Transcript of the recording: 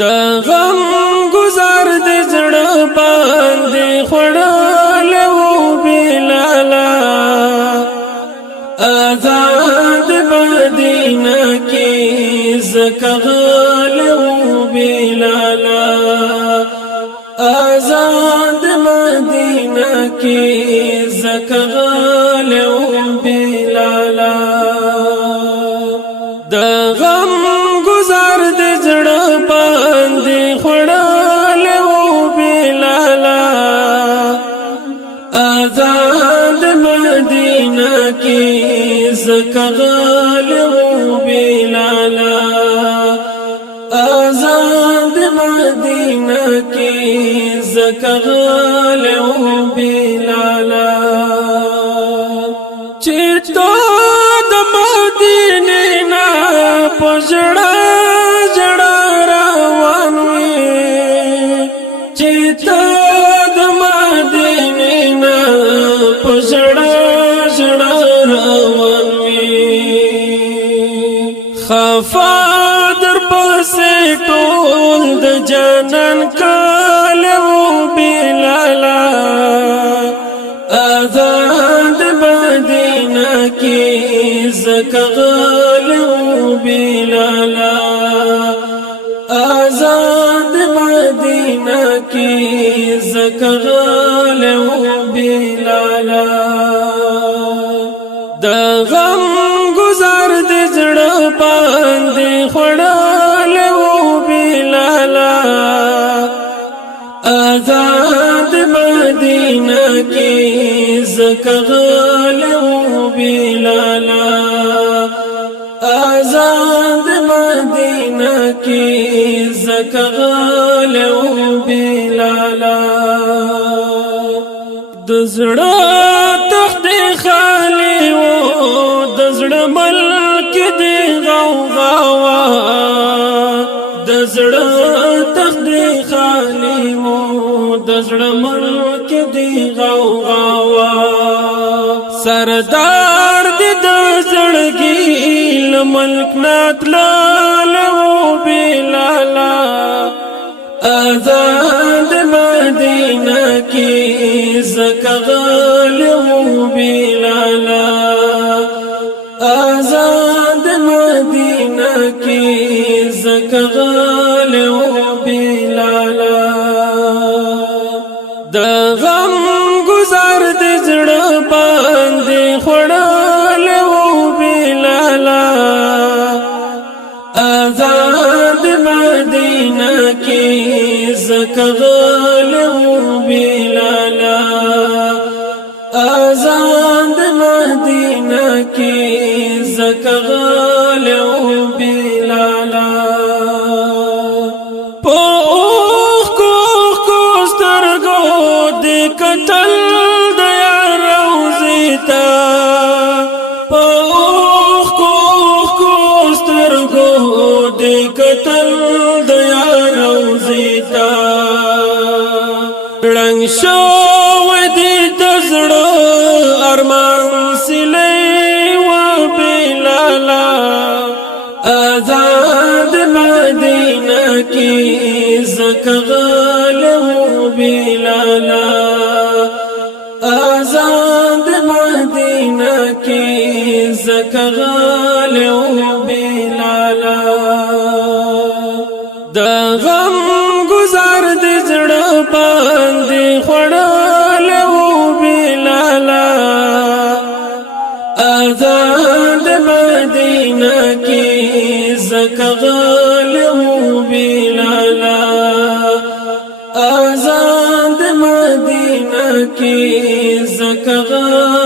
د غم گزار د زړه باندې خړل و بلالا آزاد مدینه کې زکغل و بلالا آزاد مدینه کې زکغل و بلالا د غم گزار د زړه باندې خړل و بلالا آزاد مدینه کې زکغل و بلالا آزاد مدینه کې زکغل و بلالا چې تو د مدینه نا پجړه جړه روان وي چې تو د مدینه نا پجړه جړه روان وي خفا در پسې ټول د جنان کاله و بلالا آزاد مدینه کې زکغل و بلالا آزاد مدینه کې زکغل و بلالا د غم گزار د زړه باندې خړل و بلالا آزاد مدینه کې زکغل و بلالا آزاد مدینه کې زکغل و بلالا د زړه تخت خالی و د زړه ملک دی غوغاوا د زړه تخت خالی و د زړه ملک دی غوغاوا سردار دی د زړګي ملک ناتلال و بلالا آزاد مدینه کې زکغل و بلالا آزاد مدینه کې زکغل و بلالا د غم گزار د زړه باندې خړل و بلالا آزاد مدینه کې زکغل و بلالا آزاد مدینه کې زکغل و بلالا په اوخ کو سترګو د قتل د یار روزي تا په اوخ کو سترګو د قتل د یار روزي تا رنگ شو دی د زړه ارمان سلی و بلالا آزاد مدینه کې زکغل و بلالا آزاد مدینه کې زکغل و بلالا د غم گزار د زړه باندې خړل و بلالا آزاد مدینه کې زکغل و بلالا آزاد مدینه کې زکغل